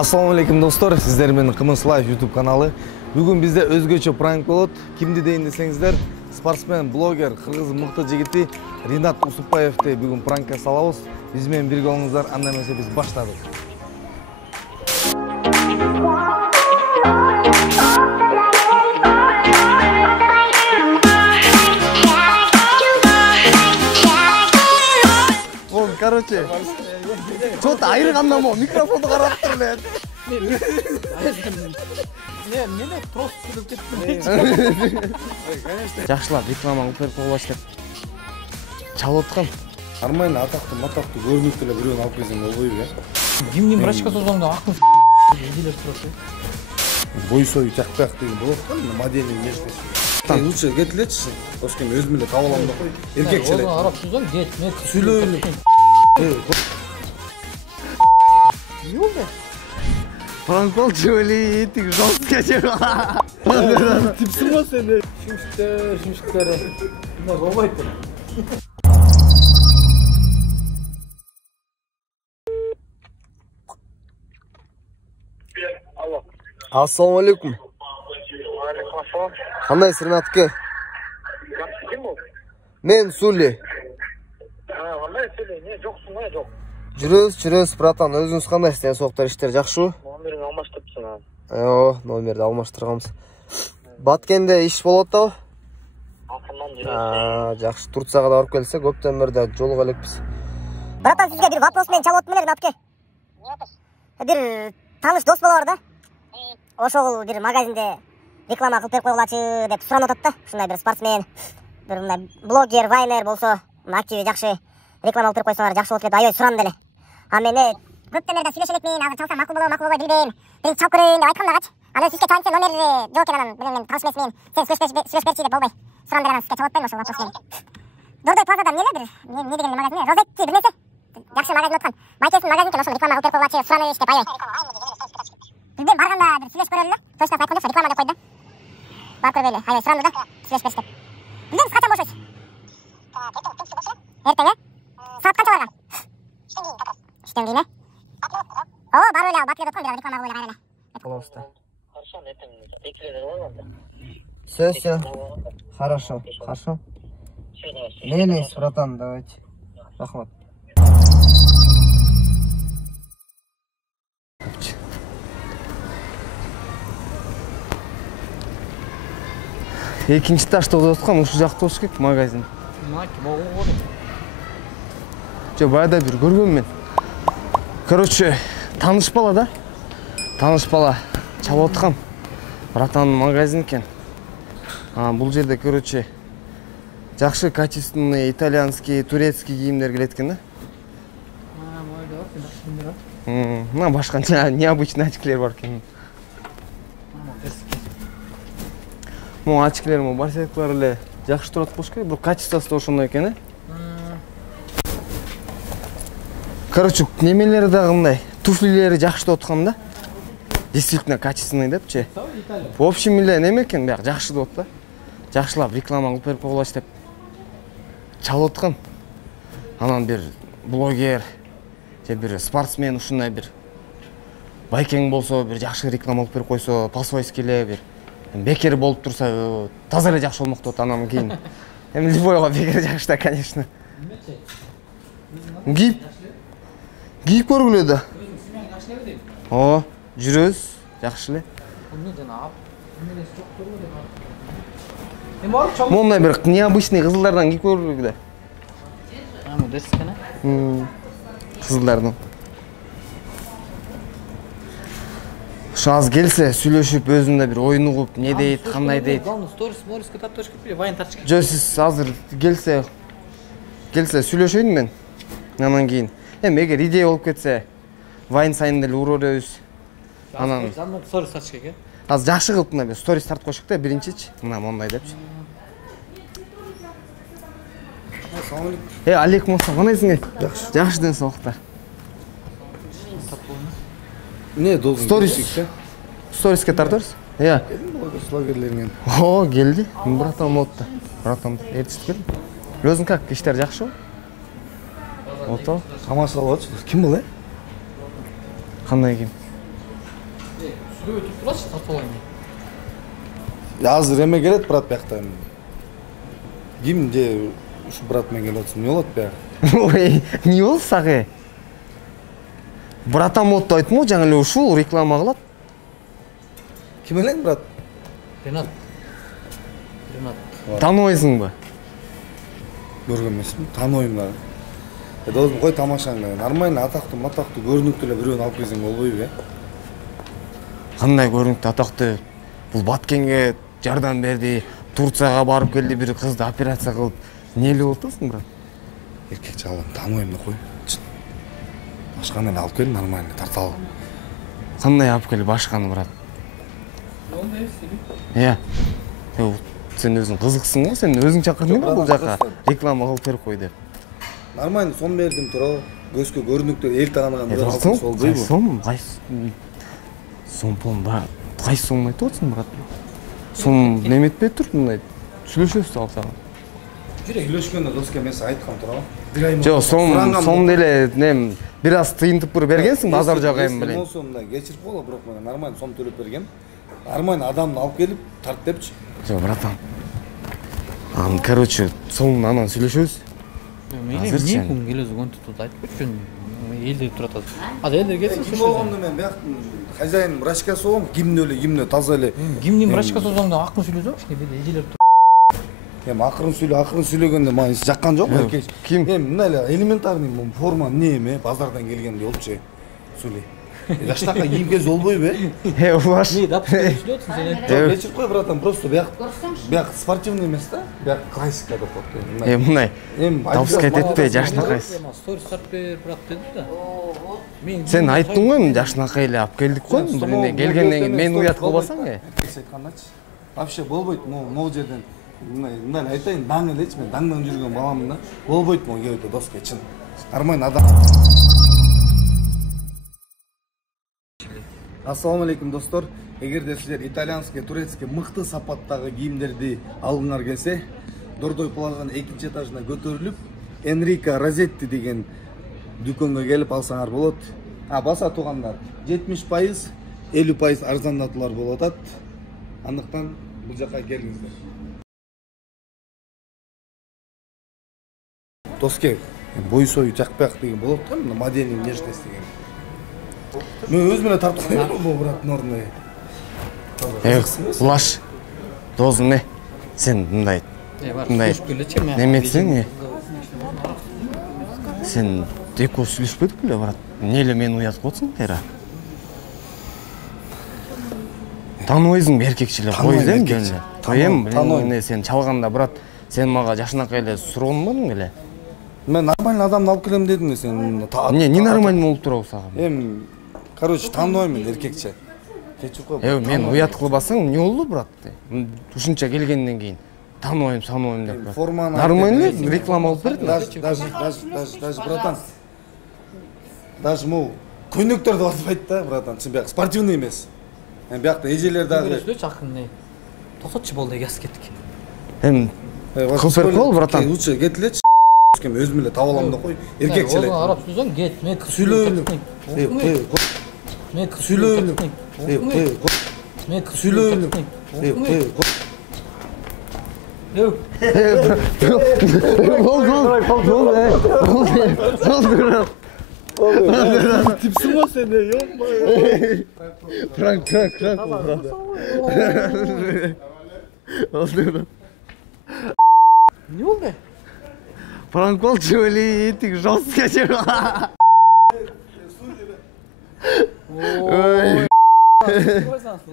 Assalamu alaikum dostlar, sizler менен Кымыз Лайф YouTube каналы. Бүгүн бизде өзгөчө пранк болот. Кимди дейин десеңиздер, спортсмен, блогер, кыргыз мыкты жигити Ринат Усупбаевди бүгүн пранкка салабыз. Биз менен бирге болуңуздар, анда эмесе биз баштадык. Короче, что-то айрыганда мо микрофонду карап тур эле. Мен просто сүрүп кеттим. Жакшылап рекламаны берип койлош деп чалып аткан. Армайын атақты көрүнүп эле бирөөнү алып келсең болбойбу, э? Кимдин врачка созгондо акын элер турат. Бой сою жакпак деген болот го, модельный внешность. Лучше кетилечи, ошкем өзүм эле таба алам да кой. Эркекчилик. Карап сузам, кет, мен Сүйлөйлү. Юлда. Пранк болчу эле, этик жолка жеп. Типсиң го сен. Шимшиктер. Мына болбойт. Алло. Ассаламу алейкум. Алейкум ассалам. Кандайсыз, Ринатке? Ким бул? Мен Сули. Кандай сөйлөй? Не жоксуң го, жок. Жүрөбүз, братан. Өзүңүз кандайсыз? Ден соктор иштер жакшыбы? Номерин алмаштырыпсың. Номерди алмаштырганбыз. Баткенде иш болот атабы? Акырман жүрөсүң. Жакшы, Турцияга да барып келсе, көптөн бери жолуга элекпиз. Братан, сизге бир вопрос менен чалып атмын эле, Натке. Бир таныш дос бала бар да. Ошол бир магазинде реклама кылып берип койгулачы деп суранып атат да. Ушундай бир спортсмен, бир мындай блогер, вайнер болсо, активи жакшы реклама кылып берип койсоңор жакшы болот деп аябай сурандым эле. А мен көптөн бери сүйлөшө элекмин, азыр чалсам макул болобу билбейм. Биринчи чалып көрөйүн деп айткам дагычы. Анан сизге чалайынчы номер жок экен, анан мен таныш эмесмин. Сен сүйлөшүп берчи деп болбой. Сурандым анан сизге чалып атпайм ошол вопрос менен. Дордой плазада эмне эле бир, не деген магазин, Розетти бир нерсе. Жакшы магазин аткан. Байкесин магазин экен, ошол реклама кылып берип койгулачы, суранып деп аябай. Бирден барганда бир сүйлөшүп көрөлү да. Точно айткан жоксу, реклама деп койду да. Барып көрбөйлү, аябай суранды да, сүйлөшүп бериш деп. Билдиңиз качан бошойсуз? Эртең, э? Саат канчаларга? Иштен кийин, э? Барып эле, баткеде аткан, бир реклама кылып эле кайра эле. Болобуз да. Хорошо, эртең экилерде болгондо. Все. Хорошо. Не, братан, давайте. Рахмат. Экинчи ташта болуп аткан, ушул жакта болуш керек магазин. Маки болгон. Баягыда бир көргөм мен. Короче, таныш бала да. Таныш бала чалып аткан. Братан магазин экен. Бул жерде, короче, жакшы качественный итальянский, турецкий кийимдер келет экен да. Мына башка необычный очкилер бар экен. Мо очкилер, барсеткалар эле жакшы турат болуш керек, бирок качествосы да ошондой экен, э? Короче, немелери да кандай, туфлилери жакшы деп аткан да. Действительно качественный депчи. В общем эле неме экен, бияк жакшы деп атты. Жакшылап реклама кылып берип койгулачы деп чалып аткан. Анан бир блогер, же бир спортсмен ушундай бир байкең болсо, бир жакшы реклама кылып берип койсо, по-свойски эле бир бекер болуп турса, таза эле жакшы болмок деп атты. Анан кийин эми любойго бекер жакшы да, конечно. Кийип көргүлө да. Жүрөбүз, жакшы эле. Мондай бир необычный кызылдардан кийип көргүлө да. Дерскен, Кызылдардан. Ушу аз келсе, сүйлөшүп, өзүндө бир oyun угуп, не дейт, кандай дейт. Сторис тартып өшүп келе, вайн тартып. Жо, сиз азыр келсе сүйлөшөйүн мен. Анан кийин, эгер идея болуп кетсе, вайн сайын деле уруу беребиз. Анан сторис тартыш керек, э? Аз жакшы кылып мына сторис тартып коюшук да, биринчичи. Мына мондай депчи. Алейкум ассалам, кандайсың? Жакшы ден соолуктар. Не, должен Сториске тартабыз? Слогерлеринен. Келди. Братан болупту. Братан эртиштип келди. Өзүң как, иштер жакшыбы? Ото. Тамашалап атчы. Ким бул, э? Кандай ким? Сүйлөбөй туруп турачы, тартып алайын дейм. Азыр эме келет брат бияктан. Ким же ушу брат менен келип атсың? Не болот бияк? Ой, не болду сага? Братам болуп айттым го, жаңы эле ушул реклама кылат. Ким элең брат? Ренат. Тааныбайсыңбы? Көргөн эмесмин, тааныбайм да. Досум кой тамашаңды. Нормально атактуу, матактуу көрүнүктүү эле бирөөнү алып келсең болбойбу, Кандай көрүнүктүү, атактуу. Бул Баткенге жардам берди, Турцияга барып келди, бир кызды операция кылып. Не эле болуп атасың, брат? Эркек чалган тааныбайм да кой. Башканы эле алып кел, нормально тарталы. Кандай алып келип башканы, брат? Иә. Сен өзүң кызыксың го, сен өзүң чакырдың го бул жака реклама кылып берип кой деп. Нормально сом бердим тура. Көзгө көрүнүктүү эл тааныган бир алсаң болбойбу? Сом, сом бар. Кайсы сом айтып атсың, брат? Сом неметпей тур, мындай сүйлөшөбүз ал сага. Сүйлөшкөндө доска мен айткам тура. Жок, сом деле нем бир аз тыйынтып туруп бергенсиң базар жагы эми билем. Сомдон кечирип койгула, бирок мен нормально сом төлөп бергем. Нормально адамды алып келип тарт депчи. Жок, братан. Короче, сомун анан сүйлөшөбүз. Эмне күн келөзү контентти айтып койчу. Элдер турат. Азыр элдер келсин Ким болгондо мен бияктын хозяин врачкасы болом, кимдөө таза эле. Кимдин врачкасы болсоң да акын сүйлөсөң, кичине эжелер тур. Эми акырын сүйлөгөндө мага жаккан жок, эркек. Ким? Эми мындай эле элементарный форма эмне эми базардан келгенде болчу. Сүйлөй. Жаштакка кийим кез болбойбу, Улаш. Не, да, сүйлөтсүң сен. Кечирип кой, братан, просто бияк спортивный эмес да, бияк классика деп коет. Мындай. Эми Табыска кетпей, жашынакайсыз. Сторис тартып бер, брат деди да. Сен айттың го, эми жашынакай эле алып келдик го, биринде келгенден кийин мени уят кылбасаң, айткандачы. Вообще болбойт, могу жерден мындай айтайын, даң элечи, мен даңдан жүргөн баламын да. Болбойт могу келип доска чын. Нормально адам. Ассаламу алейкум достор. Эгерде силер итальянский, турецкий мыкты сапаттагы кийимдерди алгыңар келсе, Дордой плазанын 2-чи этажына көтөрүлүп, Enrico Rossetti деген дүкөнгө келип алсаңар болот. Баса тугандар, 70%, 50% арзандатуулар болуп атат. Андыктан бул жака келиңиздер. Доске, бой сою жакпак деген болот го, модельный внешность деген. Мен өзүм эле тартып коюм бул брат норный. Улаш. Досум не? Сен мындай. Неметсең, Сен экөө сүйлөшпөдүк беле, брат? Эмне эле мени уят кылып атсың, тера? Тааныбайсың эркекчи эле кой дем келе. Коем, эмне сен чалганда, брат, сен мага жашынакай эле сурагонбодуң беле? Мен нормальный адамды алып келем дедим, сен. Не нормальный болуп турабы сага? Эми, короче, тааныбайм эркекче. Кечирип кой. Мен уят кылбасаң, эмне болду, брат? Ушунча келгенден кийин тааныбайм деп. Нормальный реклама алып бердим. Даже братан. Даже могу көйнөктөрдү баспайт да, братан. Чын бияк спортивный эмес. Эми биякта эжелер дагы. Чакын не. Тосотчу болду эгас кеттик. Эми кылып кол, братан. Лучше кетилечи. Кем өзүм эле таба алам да кой. Эркекче эле. Араб сөзөн кет, мен сүйлөйлү. Мен сүйлөйлү. Мен сүйлөйлү. Типсиң го сен, ёпмай. Пранк. Не болду? Пранк болчу эле этик жестко чыга.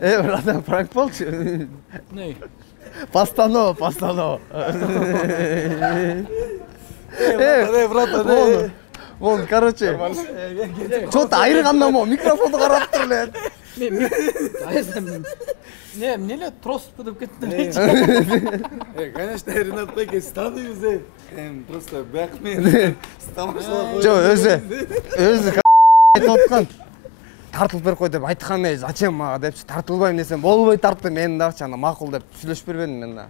Братан, пранк болчу. Не? Постанова. Братан, Вон, короче. Что-то айыргандан могу микрофонду карап тур эле. Не, эмне эле трос деп кеттим. Конечно, Ренат Бекес таныйбыз. Просто бияк мен тамашалап. Жок, өзү айтып аткан. Тартылып берип кой деп айткан эмес, зачем мага депчи, тартылбайм десем болбой тартты, мен дагычы ана макул деп сүйлөшүп бербедим мен да.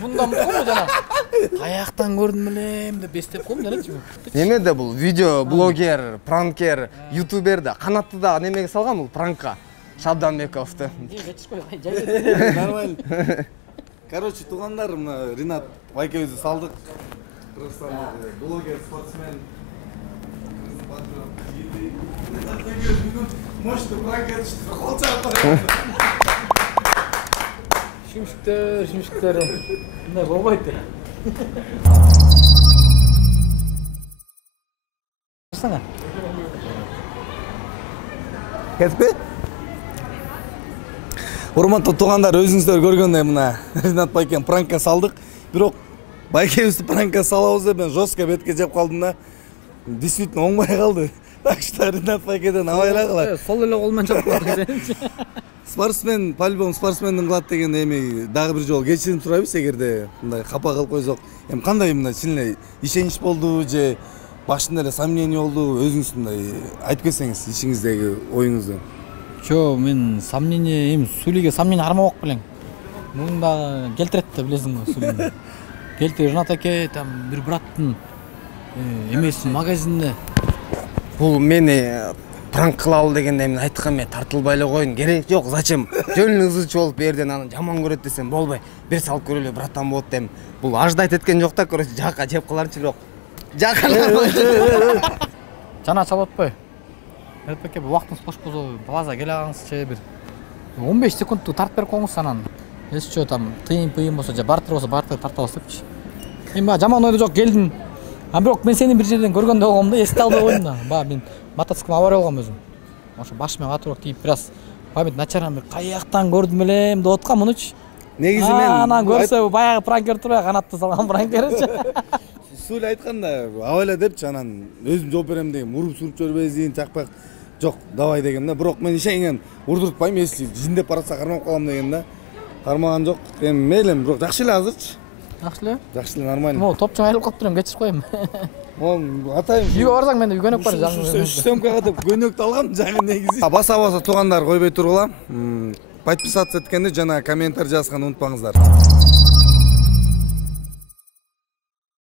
Мындан мыкынбы жана? Каяктан көрдүм элем деп эстеп коем да элечи. Немеде бул видео блогер, пранкер, ютубер да канатты да немеге салган бул пранкка. Шабданбековду. Нормально. Короче, тугандар, мына Ринат байкебизди салдык. Кыргызстандагы блогер, спортсмен. Мощный пранк что кол чапар. Шүмшүктөр. Мындай болбойт. Сана. Кетпи? Урматтуу туугандар, өзүңүздөр көргөндөй мына Ринат байкем пранкка салдык. Бирок байкебизди пранкка салабыз деп мен жестко бетке жеп калдым да. Действительно оңбой калды. Так что Ринат байкеден абайлагыла. Сол эле кол менен чалып калдым. Спортсмен, по-любому спортсмендин кылат деген эми дагы бир жолу кечирим сурайбыз эгерде мындай капа кылып койсок. Эми кандай мына чын ишенич болду же башында эле сомнение болду, өзүңүз мындай айтып кетсеңиз ишиңиздеги оюңузду. Жо, мен сомнение, эми Сулиге сомнение кармабак белең. Муну да келтирет да билесиң го Сулиге. Келтир Ринат аке там бир браттын эмесин магазинде. Бул мени пранк кылалы дегенде мен айткам, мен тартылбай эле коюн, керек жок, зачем? Жөн ызычы болуп берден аны жаман көрөт десем болбой. Бир салып көрөлү, братан болот дем. Бул аждайт эткен жок да, короче, жакка жеп каларчы бирок. Жакка. Жана чалып атпай. Ринат аке, убактыңыз бош болсо, база келе калыңызчы бир 15 секундту тартып берип коюңуз анан. Эсчө там тыйын болсо же бартыр болсо бартыр тартабыз депчи. Эми баа жаман ойдо жок, келдим. А бирок мен сени бир жерден көргөндө болгом да, эсте албай койдум да. Баа мен мотоциклге авария болгом өзүм. Ошо башыма катырып тийип бир аз память начарам, бир каяктан көрдүм элем деп аткам мунучу. Негизи мен анан көрсө баягы пранкер турбай канатты салган пранкерчи. Суль айтканда абайла депчи, анан өзүм жооп берем дегем, уруп суруп жибербейсиң, чакпак. Жок, давай дегем да. Бирок мен ишенген урдуртпайм, если жиндеп баратса кармап калам деген да. Кармаган жок. Эми мейлим, бирок жакшы эле азырчы. Жакшы эле? Жакшы эле, нормально. Могу топчуң айрылып калып турам, кечирип коем. Атайын. Үйгө барсаң мен үйгөнөк бар жаңы. Сөмкага деп көнөктү алгам жаңы негизи. Баса туугандар койбой тургула. Подписаться эткенди жана комментарий жазганды унутпаңыздар.